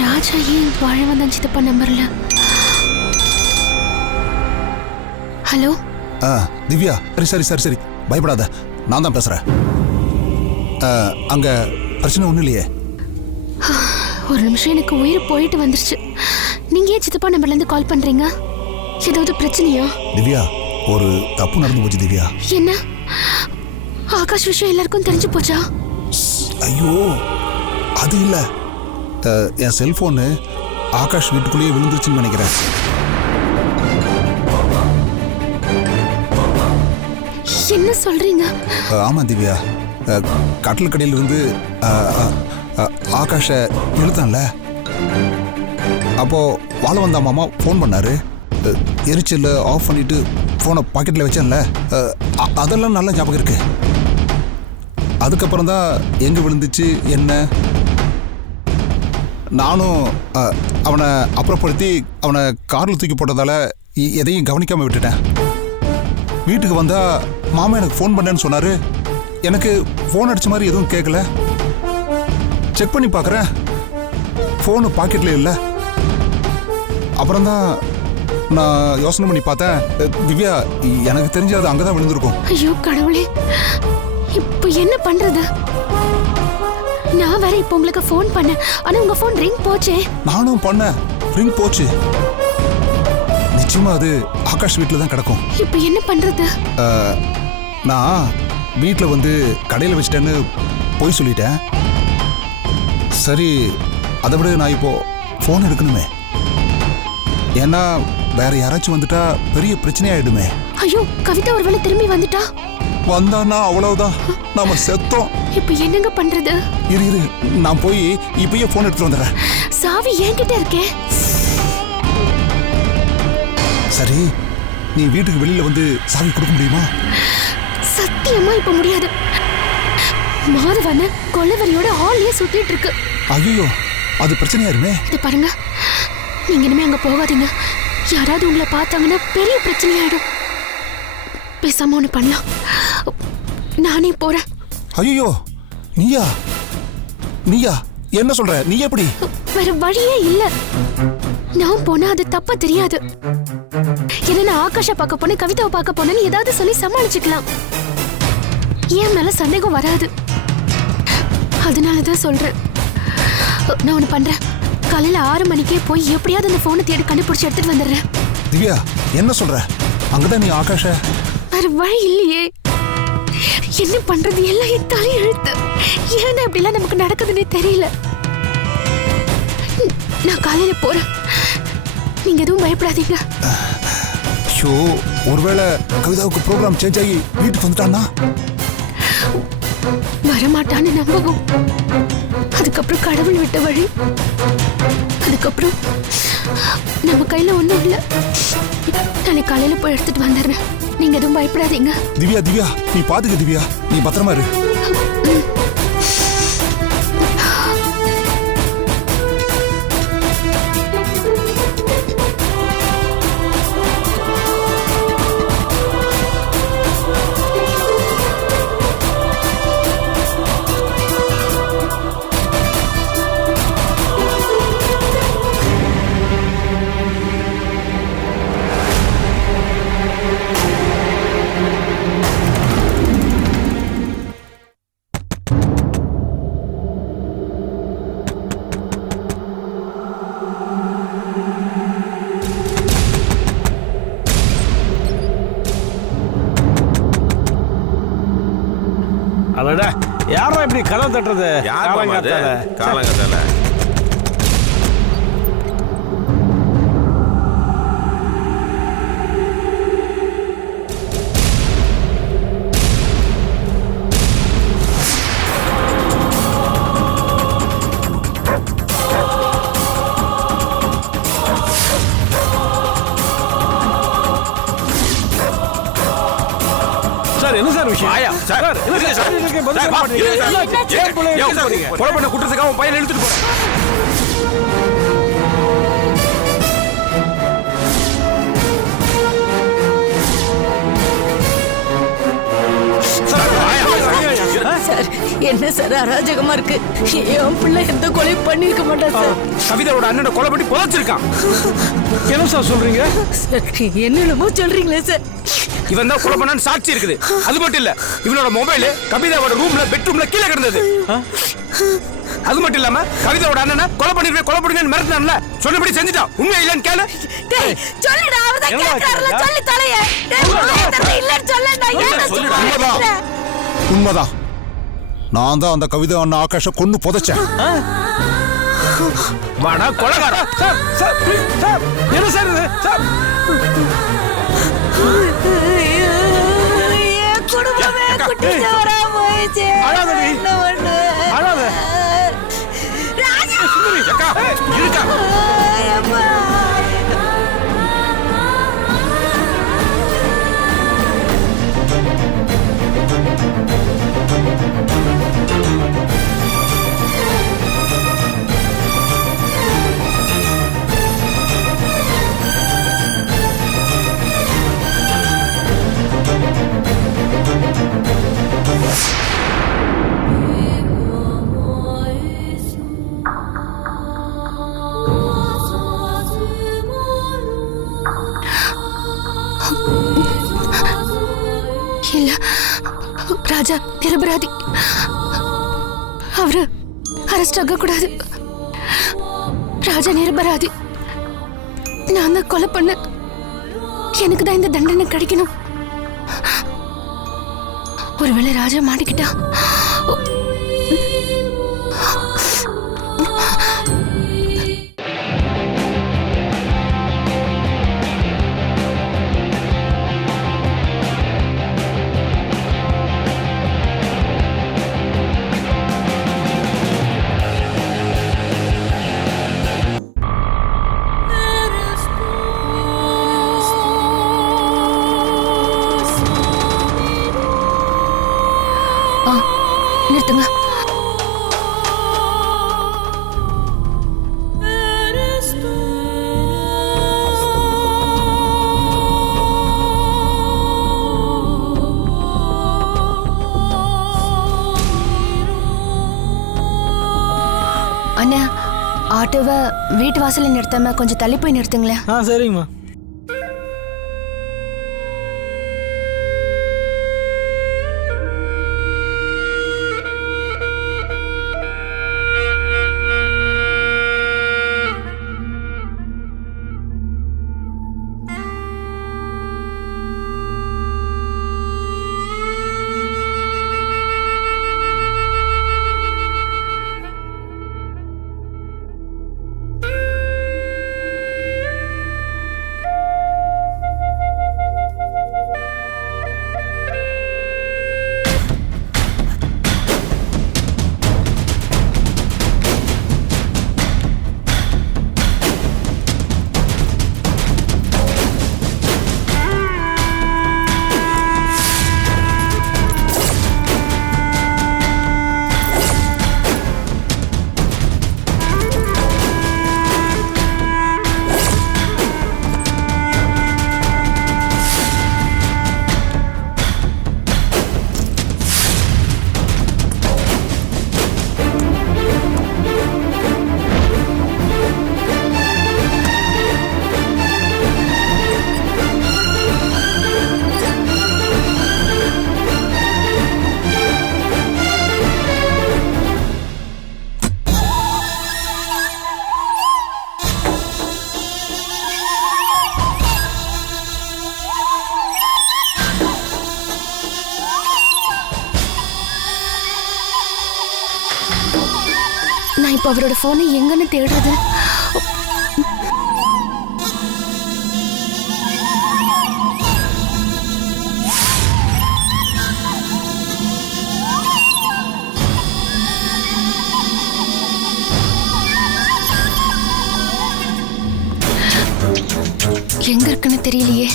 ராஜா ஏன் வாழ வந்தான் சித்தப்பா நம்பர்ல? ஹலோ திவ்யா, சரி சரி சரி பயப்படாத, நான் தான் பேசுறேன். அங்க பிரச்சனை ஒன்றும் இல்லையே? ஒரு நிமிஷம், எனக்கு உயிர் போயிட்டு வந்துருச்சு. நீங்க ஏன் சித்தப்பா நம்பர்ல இருந்து கால் பண்றீங்க? ஏதாவது பிரச்சனையா? திவ்யா, ஒரு தப்பு நடந்து போச்சு திவ்யா. என்ன? ஆகாஷ் விஷயம் எல்லாருக்கும் தெரிஞ்சு போச்சா? ஐயோ, அது இல்ல, என் செல்போனு ஆகாஷ் வீட்டுக்குள்ளேயே விழுந்துருச்சுன்னு நினைக்கிறேன். என்ன சொல்றீங்க? ஆமா திவ்யா, கட்டில் கடையில் இருந்து ஆகாஷை இழுத்தான்ல, அப்போ வாழ வந்த மாமா ஃபோன் பண்ணாரு. எரிச்சல் ஆஃப் பண்ணிட்டு ஃபோனை பாக்கெட்டில் வச்சேன்ல, அதெல்லாம் நல்ல ஞாபகம் இருக்கு. அதுக்கப்புறம் தான் எங்கே விழுந்துச்சு என்ன, நானும் அவனை அப்புறப்படுத்தி அவனை காரில் தூக்கி போட்டதால எதையும் கவனிக்காமல் விட்டுட்டேன். வீட்டுக்கு வந்தால் மாமா எனக்கு ஃபோன் பண்ணேன்னு சொன்னார். எனக்கு ஃபோன் அடித்த மாதிரி எதுவும் கேட்கல. செக் பண்ணி பார்க்குறேன், ஃபோனு பாக்கெட்டில் இல்லை. அப்புறம்தான் நான் யோசனை பண்ணி பார்த்தேன், திவ்யா எனக்கு தெரிஞ்சு அது அங்கே தான் விழுந்திருக்கும். ஐயோ கடவுளே, இப்போ என்ன பண்றது? நான் வேற இப்போ உங்களுக்கு ஃபோன் பண்ணேன், ஆனா உங்க ஃபோன் ரிங் போச்சே. நானும் பண்ணேன், ரிங் போச்சு. நிச்சயமா அது ஆகாஷ் வீட்டில் தான் கிடக்கும். இப்போ என்ன பண்றது? நான் வீட்டில் வந்து கடையில் வச்சிட்டேன்னு போய் சொல்லிட்டேன். சரி, அதை விட நான் இப்போ ஃபோன் எடுக்கணுமே, ஏன்னா வேற யாராச்சும் வந்துட்டா பெரிய பிரச்சனையாயிடுமே. ஐயோ, கவிதா ஒருவேளை திரும்பி வந்துட்டா? வந்தான்னா அவ்வளவுதான், நாம செத்தோம். இப்போ என்னங்க பண்றது? இரு, நான் போய் இப்பயே ஃபோன் எடுத்துட்டு வந்துடுறேன். சாவி என்கிட்ட இருக்கே. சரி, நீ வீட்டுக்கு வெளியில வந்து சாவி கொடுக்க முடியுமா? சத்தியமா இப்ப முடியாது. மாதவன கொலவரியோட ஆளையே சுத்திட்டு இருக்கு. ஐயோ, அது பிரச்சனையாருமே. இது பாருங்க, நீங்க இனிமே அங்க போகாதீங்க. யாராவது உங்களை பார்த்தாங்கன்னா பெரிய பிரச்சனையாயிடும். பேசாம ஒண்ணு பண்ணலாம், நானே போறேன். ஐயோ, நீயா என்ன சொல்ற? நீ எப்படி? வேற வழியே இல்ல. நான் போனா அது தப்பா தெரியாது. என்ன ஆகாஷ பார்க்க போனேன், கவிதாவை பார்க்க போனேன்னு ஏதாவது சொல்லி சமாளிச்சுக்கலாம். ஏன் மேல சந்தேகம் வராது. அதனாலதான் சொல்றேன். நான் ஒண்ணு பண்றேன், காலையில 6 மணிக்கே போய் எப்படியாவது அந்த போனை தேடி கண்டுபிடிச்சு எடுத்துட்டு வந்துடுறேன். திவ்யா, என்ன சொல்ற? அங்கதான் நீ ஆகாஷ? வேற வழி இல்லையே. என்ன பண்றது? எல்லாம் என் தலை எழுத்து. ஏன்னா இப்படிலாம் நமக்கு நடக்குதுன்னே தெரியல. நான் காலையில போறேன், நீங்க எதுவும் பயப்படாதீங்க. ஷோ, ஒருவேளை கவிதாவுக்கு ப்ரோக்ராம் சேஞ்ச் ஆகி வீட்டுக்கு வந்துட்டான்னா? வரமாட்டான்னு நம்பவும், அதுக்கப்புறம் கடவுள் விட்ட வழி, அதுக்கப்புறம் நம்ம கையில ஒண்ணும் இல்ல. நாளைக்கு காலையில போய் எடுத்துட்டு வந்துடுறேன், நீங்க எதுவும் பயப்படாதீங்க. திவ்யா, நீ பாத்துக்க திவ்யா, நீ பத்திரமா இரு. அடடா, யாரா இப்படி கதவை தட்டுறது? காலங்காத்தால சார், என்ன சார் விஷயம்? ஆயா, சார், என்ன சார்? சார், இதுக்கு பதில் சொல்ல மாட்டீங்க. ஏன் போல கொலை பண்ண குற்றத்துக்காக உன் பையனை இழுத்துட்டு போறேன். சார், என்ன என்ன சார் அராஜகமா இருக்கு? என் பிள்ளை எந்த கொலையும் பண்ணிருக்க மாட்டா சார். கவிதாவோட அண்ணனை கொலை பண்ணி புதைச்சிருக்கான். என்ன சார் சொல்றீங்க? என்னென்னமோ சொல்றீங்களே சார். இவன் தான் கொலை பண்ணான்னு சாட்சி இருக்குது. அது மட்டும் இல்ல, இவனோட மொபைல் கவிதாவோட ரூம்ல பெட்ரூம்ல கீழே கிடந்தது. அது மட்டும் இல்லாம கவிதாவோட அண்ணனை கொலை பண்ணிருக்கேன்னு மிரட்டினான்ல, சொன்னபடி செஞ்சுட்டான். உண்மை இல்லன்னு கேளு. டேய் சொல்லுடா, அவதான் கேக்குறாருல, சொல்லி தொலையே. டேய் இல்லன்னு சொல்லடா, ஏன் சொல்றீங்க? உண்மைதான். நான் தான் அந்த கவிதா அண்ணா ஆகாஷ கொன்னு புதைச்சேன். வாடா கொலைகாரா. சார் சார் சார் என்ன சார் இது? சார் என் குடும்பமே குட்டி சவரா போயிடுச்சு. அழாதடி. என்ன பண்ணு? அழாத. ராஜா அக்கா இருக்கா? அம்மா. இல்ல ராஜா நிரபராதி. அவரு அரெஸ்ட் ஆக கூடாது. ராஜா நிரபராதி. நான் தான் கொலை பண்ண. எனக்கு தான் இந்த தண்டனை கிடைக்கணும். ஒருவேளை ராஜா மாட்டிக்கிட்டா நிறுத்துங்க. அண்ணா ஆட்டோவை வீட்டு வாசல்ல நிறுத்தாம கொஞ்சம் தள்ளி போய் நிறுத்துங்களேன். சரிங்கம்மா. நான் இப்ப அவரோட போனை எங்கன்னு தேடுறது? எங்க இருக்குன்னு தெரியலையே.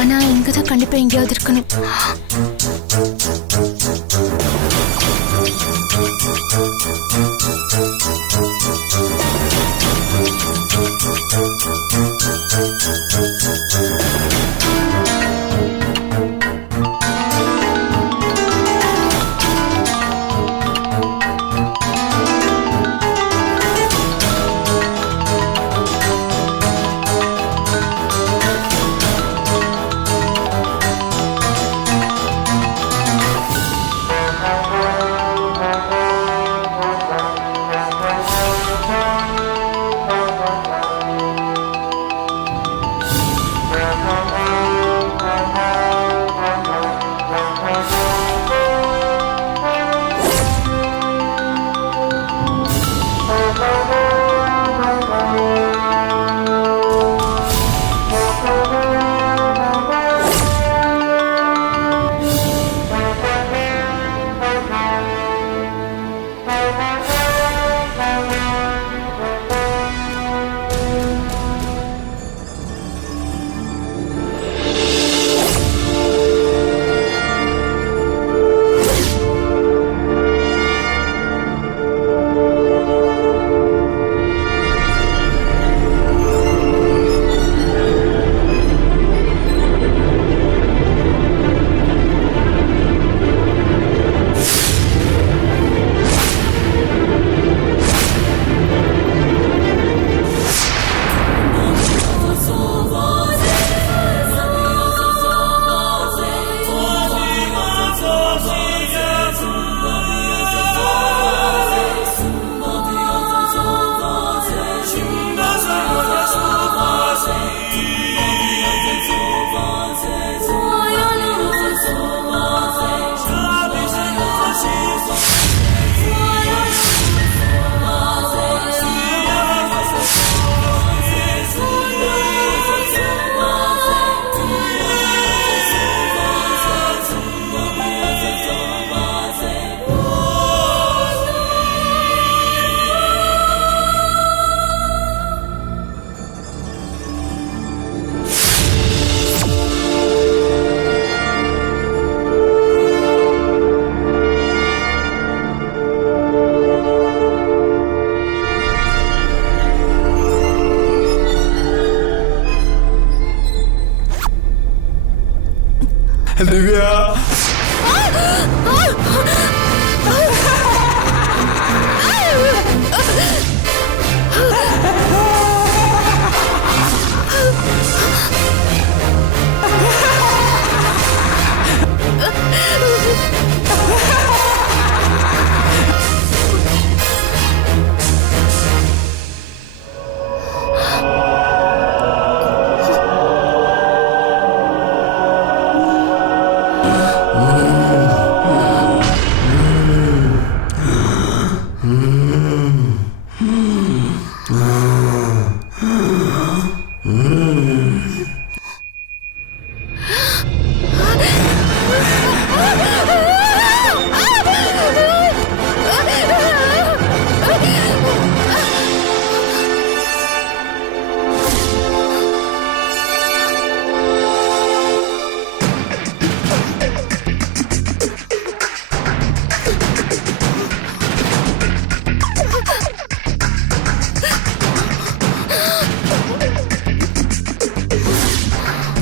ஆனா இங்கதான் கண்டிப்பா எங்கேயாவது இருக்கணும்.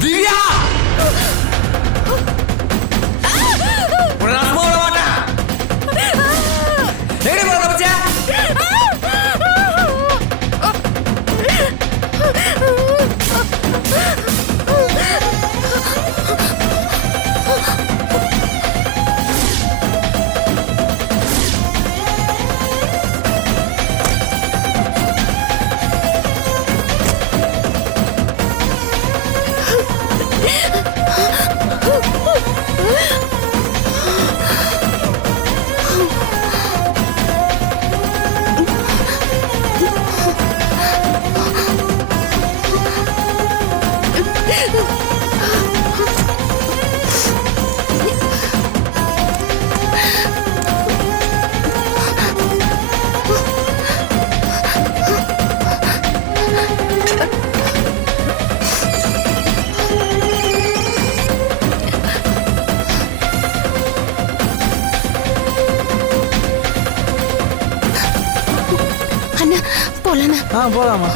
திவ்யா உன்னை நான் சும்மா விட மாட்டேன். எங்கடி போற தப்பிச்ச? அண்ணா போலண்ணா. போலாமா?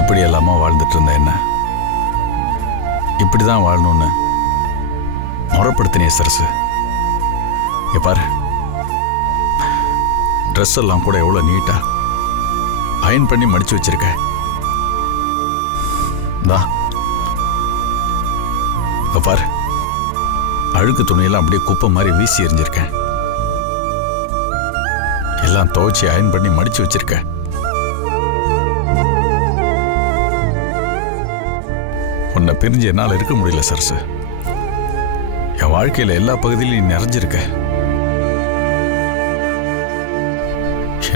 எப்படி எல்லாமா வாழ்ந்துட்டு இருந்த என்ன இப்படிதான் வாழணும்னு முறைப்படுத்தினே சரசு. பாரு, ட்ரெஸ் எல்லாம் கூட எவ்வளவு நீட்டா அயன் பண்ணி மடிச்சு வச்சிருக்க. பாரு, அழுக்கு துணியெல்லாம் அப்படியே குப்பை மாதிரி வீசி எறிஞ்சிருக்கேன். எல்லாம் துவைச்சி அயன் பண்ணி மடிச்சு வச்சிருக்க. உன்னை பிரிஞ்சு என்னால் இருக்க முடியல சரசு. என் வாழ்க்கையில எல்லா பகுதியிலும் நீ நிறைஞ்சிருக்க.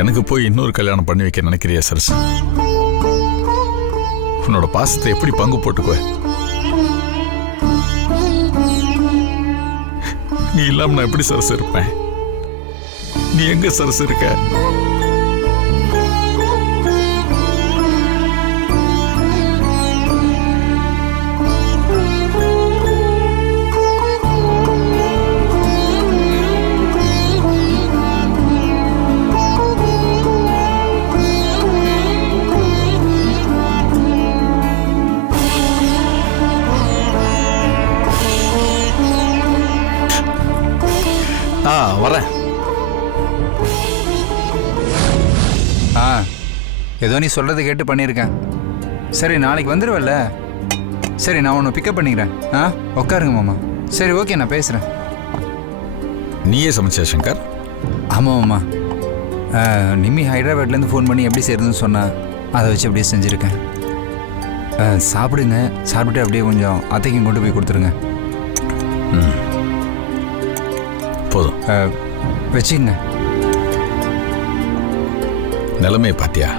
எனக்கு போய் இன்னொரு கல்யாணம் பண்ணி வைக்க நினைக்கிறியா சரசு? உன்னோட பாசத்தை எப்படி பங்கு போட்டுக்குவ? நீ இல்லாம நான் எப்படி சரசு இருப்பேன்? நீ எங்க சரசு இருக்க? வரேன். ஏதோ நீ சொல்றது கேட்டு பண்ணியிருக்கேன். சரி, நாளைக்கு வந்துடுவல்ல? சரி, நான் உன்னை பிக்கப் பண்ணிக்கிறேன். உட்காருங்க மாமா. சரி, ஓகே, நான் பேசுகிறேன். நீயே சமைச்சா சங்கர்? ஆமாம் மாமா. நிம்மி ஹைதராபாத்லேருந்து ஃபோன் பண்ணி எப்படி செய்யறதுன்னு சொன்னா, அதை வச்சு அப்படியே செஞ்சுருக்கேன். சாப்பிடுங்க. சாப்பிட்டு அப்படியே கொஞ்சம் அத்தைக்கும் கொண்டு போய் கொடுத்துருங்க. போதும், வச்சுங்க. நிலைமையை பாத்தியா?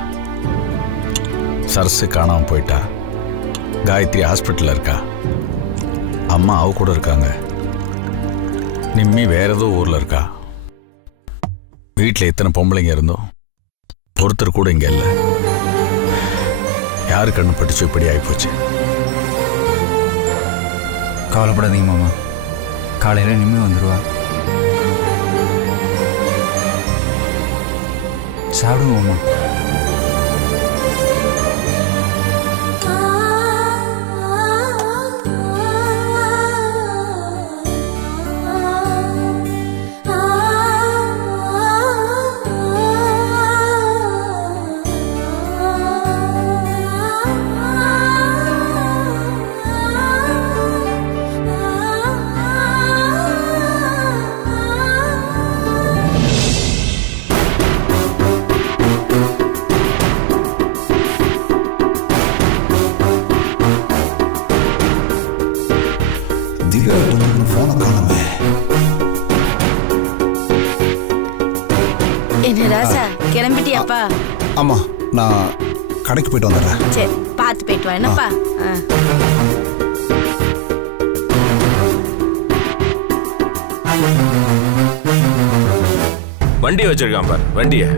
சரசு காணாமல் போயிட்டா. காயத்ரி ஹாஸ்பிட்டலில் இருக்கா. அம்மா அவ கூட இருக்காங்க. நிம்மி வேற ஏதோ ஊரில் இருக்கா. வீட்டில் எத்தனை பொம்பளைங்க இருந்தோம், ஒருத்தர் கூட இங்கே இல்லை. யாரு கண்ணு பட்டுச்சு இப்படி ஆகிப்போச்சு. கவலைப்படாதீங்க மாமா, காலையில் நிம்மி வந்துடுவா. சாப்பிடுங்க மாமா. திவ்யா ஃபோனை காணுமே. என்ன ராசா கிளம்பிட்டியாப்பா? ஆமா, நான் கடைக்கு போயிட்டு வந்துடுறேன். சரி, பார்த்து போயிட்டு வா என்னப்பா. வண்டியை வச்சிருக்கான் பார், வண்டியை.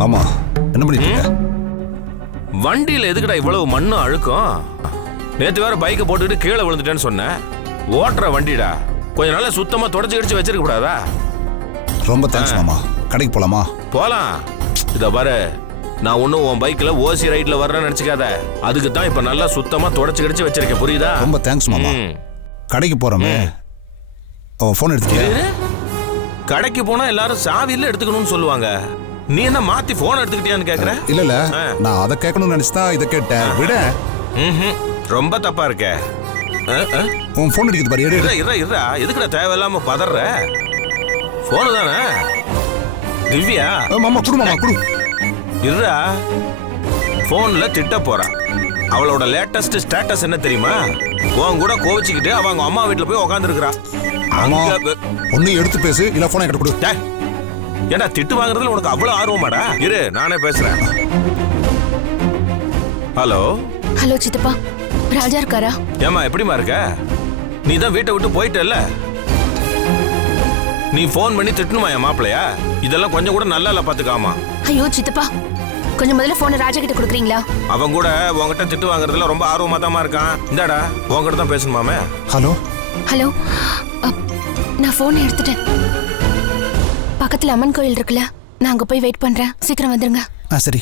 மாமா என்ன பண்ணிட்டு இருக்க? வண்டியில எதுக்குடா இவ்வளவு மண்ணும் அழுக்கும்? நேத்து வேற பைக்கை போட்டுக்கிட்டு கீழே விழுந்துட்டேன்னு சொன்னேன். ஓட்டுற வண்டிடா, கொஞ்ச நாள சுத்தமா தொடச்சு கிடிச்சு வச்சிருக்க கூடாதா? ரொம்ப தேங்க்ஸ் மாமா. கடைக்கு போலாமா? போலாம். இத பாரு, நான் ஒன்னும் உன் பைக்ல ஓசி ரைட்ல வர்றேன்னு நினைச்சுக்காத. அதுக்கு தான் இப்ப நல்லா சுத்தமா தொடச்சு கிடிச்சு வச்சிருக்கேன், புரியுதா? ரொம்ப தேங்க்ஸ் மாமா. கடைக்கு போறோமே, ஃபோன் எடுத்துட்டியா? கடைக்கு போனா எல்லாரும் சாவியில எடுத்துக்கணும்னு சொல்லுவாங்க. நீ என்ன மாத்தி போன் எடுத்துக்கிட்டியான்னு கேக்குற? இல்ல நான் அதை கேட்கணும்னு நினைச்சுதான் இதை கேட்டேன். விட ரொம்ப தப்பா இருக்க. உன் ஃபோன் அடிக்குது பாரு. இருடா, எதுக்குடா தேவையில்லாம பதற? போனு தானே திவ்யா. மாமா குடு மாமா குடு. இருடா, போன்ல திட்ட போறா. அவளோட லேட்டஸ்ட் ஸ்டேட்டஸ் என்ன தெரியுமா? உன் கூட கோவிச்சுக்கிட்டு அவங்க அம்மா வீட்டுல போய் உட்கார்ந்து இருக்கிறா. ஒண்ணு எடுத்து பேசு, இல்ல போனை கிட்ட கொடு. ஏண்டா திட்டு வாங்குறதுல உனக்கு அவ்வளவு ஆர்வமாடா? இரு, நானே பேசுறேன். ஹலோ ஹலோ சித்தப்பா, ராஜா இருக்காரா? ஏமா எப்படிமா இருக்க? நீ தான் வீட்டை விட்டு போயிட்டல்ல? நீ போன் பண்ணி திட்டணுமா என் மாப்பிளையா? இதெல்லாம் கொஞ்சம் கூட நல்லா இல்ல, பாத்துக்காமா. ஐயோ சித்தப்பா, கொஞ்சம் முதல்ல போனை ராஜா கிட்ட கொடுக்குறீங்களா? அவன் கூட உங்ககிட்ட திட்டு வாங்குறதுல ரொம்ப ஆர்வமா தான் இருக்கான். இந்தாடா, உங்ககிட்ட தான் பேசணுமாமே. ஹலோ ஹலோ, நான் போன் எடுத்துட்டேன். பக்கத்துல அம்மன் கோயில் இருக்குல்ல, நான் அங்க போய் வெயிட் பண்றேன், சீக்கிரம் வந்துருங்க. சரி.